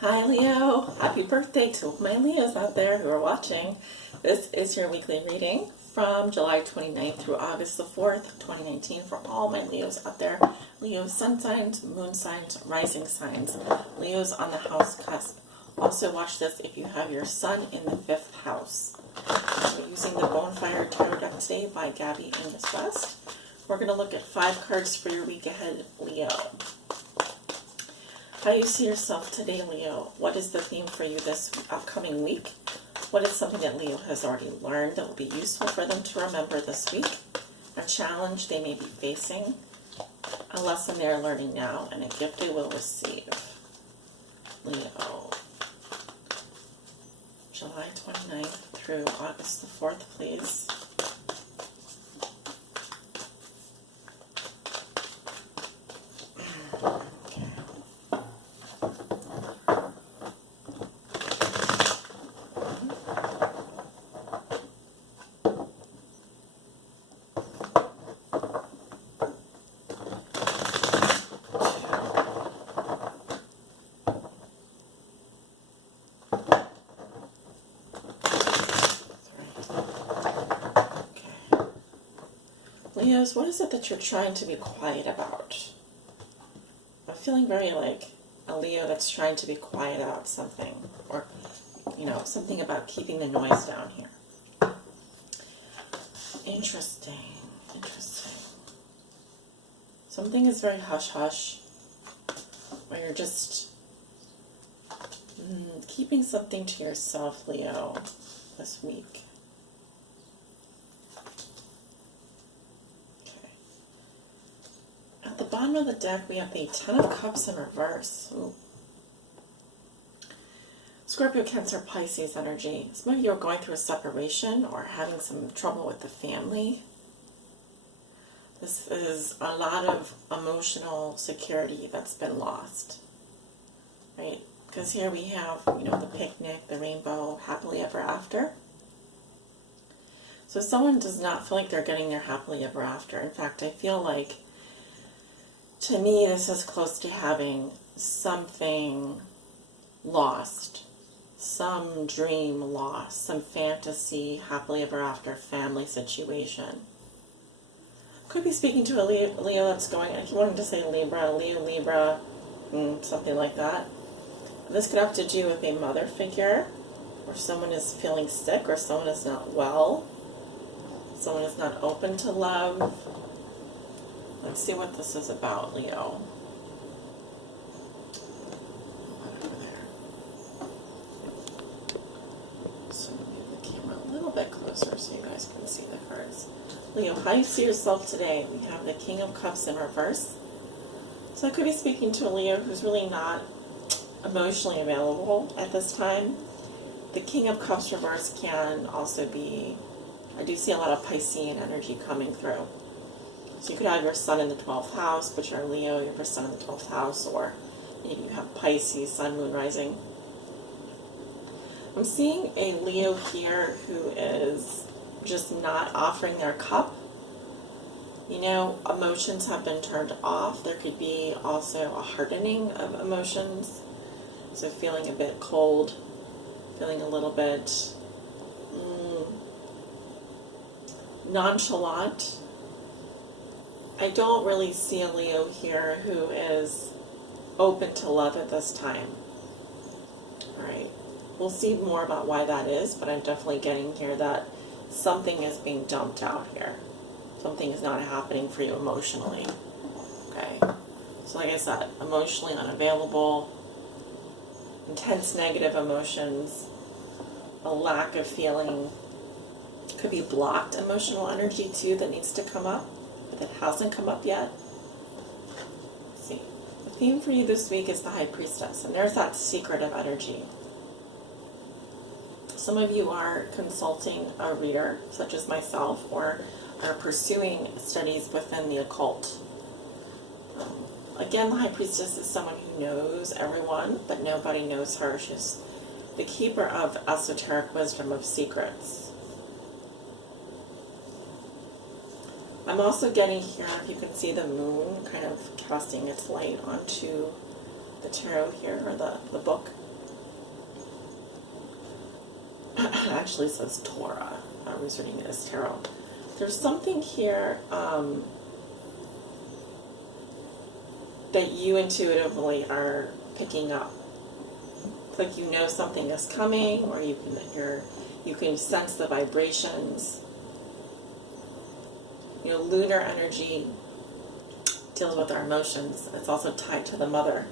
Hi Leo, happy birthday to my Leos out there who are watching. This is your weekly reading from July 29th through August the 4th, 2019 for all my Leos out there. Leos sun signs, moon signs, rising signs, Leos on the house cusp. Also watch this if you have your sun in the 5th house. We're using the Bonefire Tarot deck today by Gabby Angus West. We're going to look at 5 cards for your week ahead, Leo. How you see yourself today, Leo? What is the theme for you this upcoming week? What is something that Leo has already learned that will be useful for them to remember this week? A challenge they may be facing, a lesson they are learning now, and a gift they will receive. Leo. July 29th through August the 4th, please. Leos, what is it that you're trying to be quiet about? I'm feeling very like a Leo that's trying to be quiet about something, or, something about keeping the noise down here. Interesting. Something is very hush-hush, where you're just keeping something to yourself, Leo, this week. At the bottom of the deck, we have the Ten of Cups in reverse. Ooh. Scorpio, Cancer, Pisces energy. Some of you are going through a separation or having some trouble with the family. This is a lot of emotional security that's been lost, right? Because here we have, the picnic, the rainbow, happily ever after. So someone does not feel like they're getting their happily ever after. In fact, I feel like, to me, this is close to having something lost, some dream lost, some fantasy, happily ever after family situation. Could be speaking to a Leo that's going, I keep wanting to say Libra, Libra, something like that. This could have to do with a mother figure, or someone is feeling sick, or someone is not well, someone is not open to love. Let's see what this is about, Leo. Over there. So move the camera a little bit closer so you guys can see the cards. Leo, how you see yourself today? We have the King of Cups in reverse. So I could be speaking to a Leo who's really not emotionally available at this time. The King of Cups reverse can also be, I do see a lot of Piscean energy coming through. So you could have your sun in the 12th house, but you're a Leo, you have your sun in the 12th house, or maybe you have Pisces, sun, moon, rising. I'm seeing a Leo here who is just not offering their cup. Emotions have been turned off. There could be also a hardening of emotions. So feeling a bit cold, feeling a little bit nonchalant. I don't really see a Leo here who is open to love at this time. All right. We'll see more about why that is, but I'm definitely getting here that something is being dumped out here. Something is not happening for you emotionally. Okay. So like I said, emotionally unavailable, intense negative emotions, a lack of feeling, could be blocked emotional energy too that needs to come up. That hasn't come up yet. Let's see. The theme for you this week is the High Priestess, and there's that secretive energy. Some of you are consulting a reader, such as myself, or are pursuing studies within the occult. Again, the High Priestess is someone who knows everyone, but nobody knows her. She's the keeper of esoteric wisdom, of secrets. I'm also getting here, if you can see the moon kind of casting its light onto the tarot here, or the book. actually says Torah. I was reading it as tarot. There's something here that you intuitively are picking up. It's like you know something is coming, or you can sense the vibrations. You know, lunar energy deals with our emotions. It's also tied to the mother.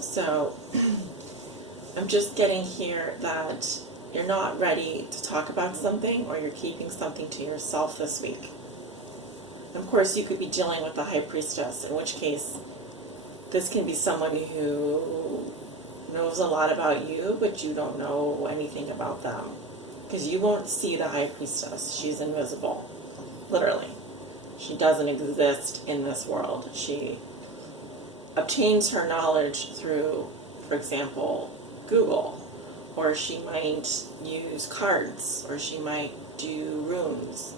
So I'm just getting here that you're not ready to talk about something, or you're keeping something to yourself this week. Of course, you could be dealing with the High Priestess, in which case this can be someone who knows a lot about you, but you don't know anything about them. Because you won't see the High Priestess. She's invisible. Literally. She doesn't exist in this world. She obtains her knowledge through, for example, Google. Or she might use cards. Or she might do runes.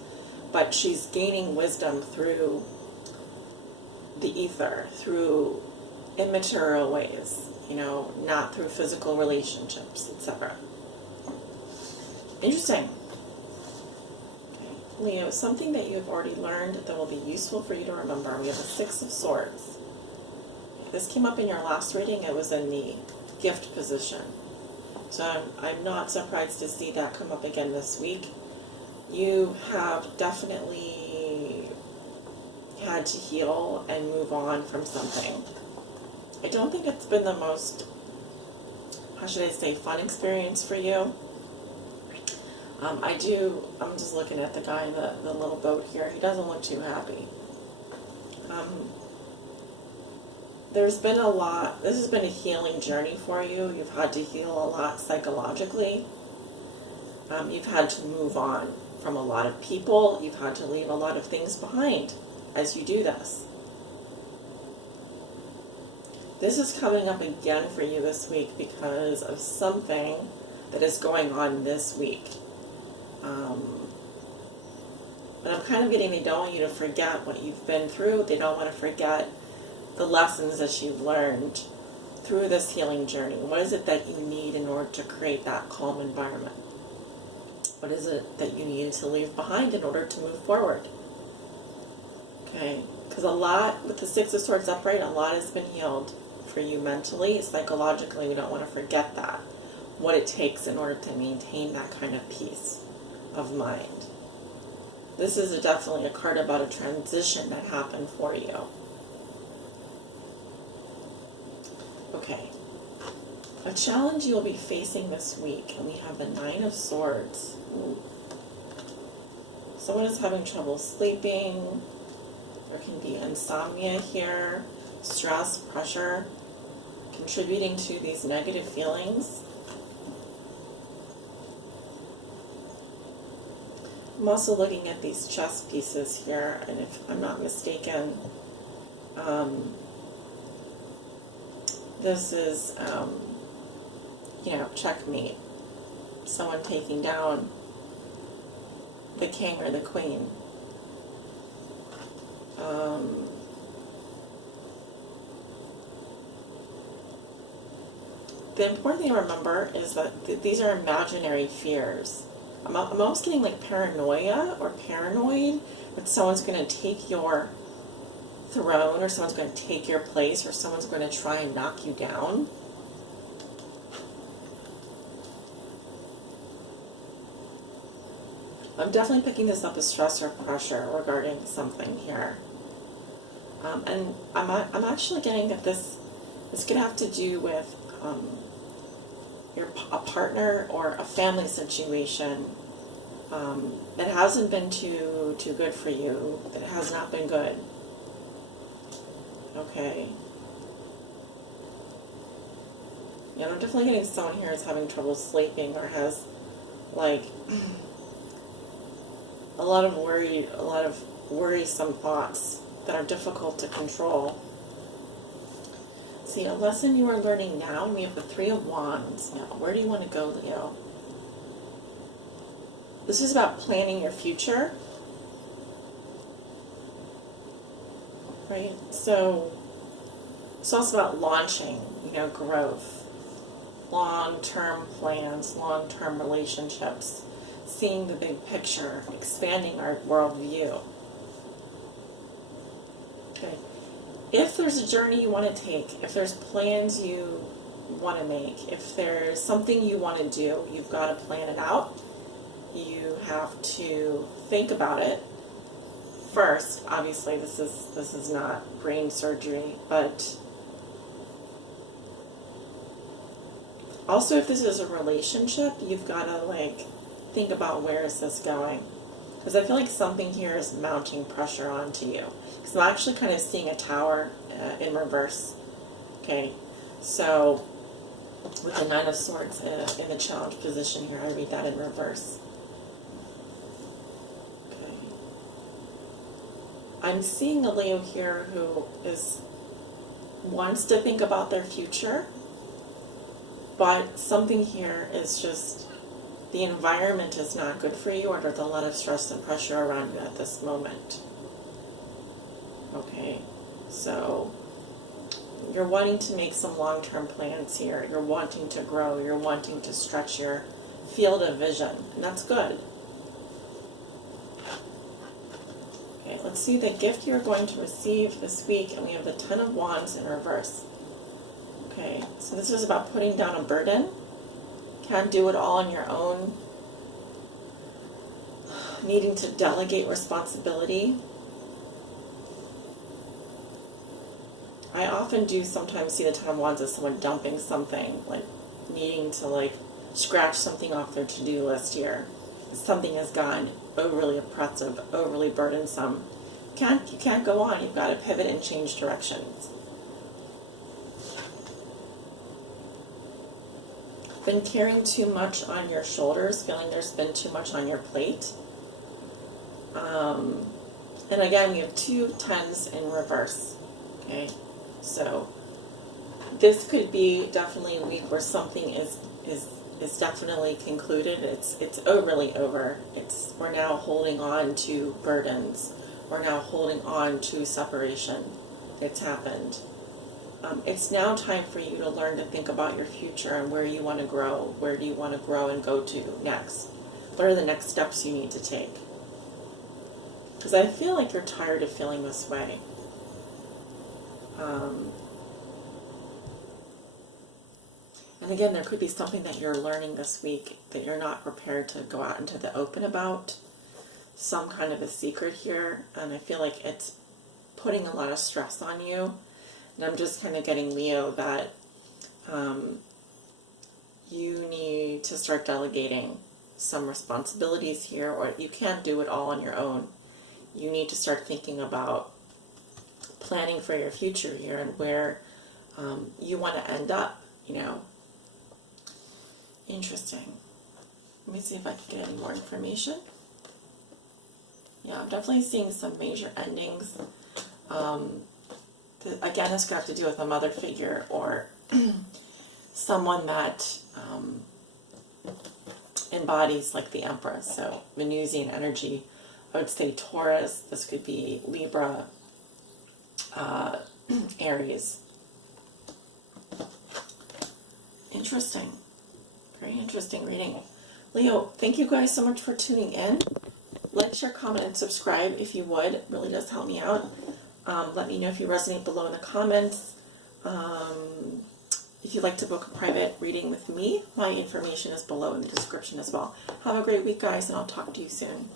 But she's gaining wisdom through the ether, through immaterial ways, you know, not through physical relationships, etc. Interesting. Okay. Leo, something that you've already learned that will be useful for you to remember. We have a Six of Swords. This came up in your last reading. It was in the gift position. So I'm not surprised to see that come up again this week. You have definitely had to heal and move on from something. I don't think it's been the most, how should I say, fun experience for you. I'm just looking at the guy in the little boat here. He doesn't look too happy. There's been a lot, this has been a healing journey for you. You've had to heal a lot psychologically. You've had to move on from a lot of people. You've had to leave a lot of things behind as you do this. This is coming up again for you this week because of something that is going on this week. But I'm kind of getting, they don't want you to forget what you've been through. They don't want to forget the lessons that you've learned through this healing journey. What is it that you need in order to create that calm environment? What is it that you need to leave behind in order to move forward? Okay, because a lot, with the Six of Swords upright, a lot has been healed for you mentally, psychologically. We don't want to forget that, what it takes in order to maintain that kind of peace of mind. This is definitely a card about a transition that happened for you. Okay, a challenge you'll be facing this week, and we have the Nine of Swords. Ooh. Someone is having trouble sleeping. There can be insomnia here, stress, pressure, contributing to these negative feelings. I'm also looking at these chess pieces here, and if I'm not mistaken, this is, checkmate. Someone taking down the king or the queen. The important thing to remember is that these are imaginary fears. I'm almost getting like paranoia or paranoid that someone's going to take your throne, or someone's going to take your place, or someone's going to try and knock you down. I'm definitely picking this up as stress or pressure regarding something here. And I'm actually getting that this could have to do with a partner or a family situation that hasn't been too good for you. That has not been good. Okay. Yeah, I'm definitely getting someone here is having trouble sleeping, or has like a lot of worrisome thoughts that are difficult to control. See, a lesson you are learning now, and we have the Three of Wands. Now, where do you want to go, Leo? This is about planning your future. Right? So, it's also about launching, growth, long-term plans, long-term relationships. seeing the big picture, expanding our worldview. Okay. If there's a journey you want to take, if there's plans you want to make, if there's something you want to do, you've got to plan it out. You have to think about it first. Obviously, this is not brain surgery, but also if this is a relationship, you've got to like think about where is this going, because I feel like something here is mounting pressure onto you. Because I'm actually kind of seeing a tower in reverse. Okay, so with the Nine of Swords in the challenge position here, I read that in reverse. Okay, I'm seeing a Leo here who wants to think about their future, but something here is just, the environment is not good for you, or there's a lot of stress and pressure around you at this moment. Okay, so you're wanting to make some long-term plans here. You're wanting to grow. You're wanting to stretch your field of vision, and that's good. Okay, let's see the gift you're going to receive this week, and we have the Ten of Wands in reverse. Okay, so this is about putting down a burden. Can't do it all on your own. Needing to delegate responsibility. I often do sometimes see the Ten of Wands as someone dumping something, like needing to like scratch something off their to-do list here. Something has gone overly oppressive, overly burdensome. You can't go on. You've got to pivot and change directions. Been carrying too much on your shoulders, feeling there's been too much on your plate. And again, we have two tens in reverse. Okay, so this could be definitely a week where something is definitely concluded. It's really over. We're now holding on to burdens. We're now holding on to separation. It's happened. It's now time for you to learn to think about your future and where you want to grow. Where do you want to grow and go to next? What are the next steps you need to take? Because I feel like you're tired of feeling this way. And again, there could be something that you're learning this week that you're not prepared to go out into the open about. Some kind of a secret here. And I feel like it's putting a lot of stress on you. And I'm just kind of getting, Leo, that you need to start delegating some responsibilities here, or you can't do it all on your own. You need to start thinking about planning for your future here and where you want to end up, you know. Interesting. Let me see if I can get any more information. Yeah, I'm definitely seeing some major endings. Again, it's going to have to do with a mother figure or someone that embodies like the Empress. So Venusian energy. I would say Taurus. This could be Libra, Aries. Interesting. Very interesting reading. Leo, thank you guys so much for tuning in. Like, share, comment, and subscribe if you would. It really does help me out. Let me know if you resonate below in the comments. If you'd like to book a private reading with me, my information is below in the description as well. Have a great week, guys, and I'll talk to you soon.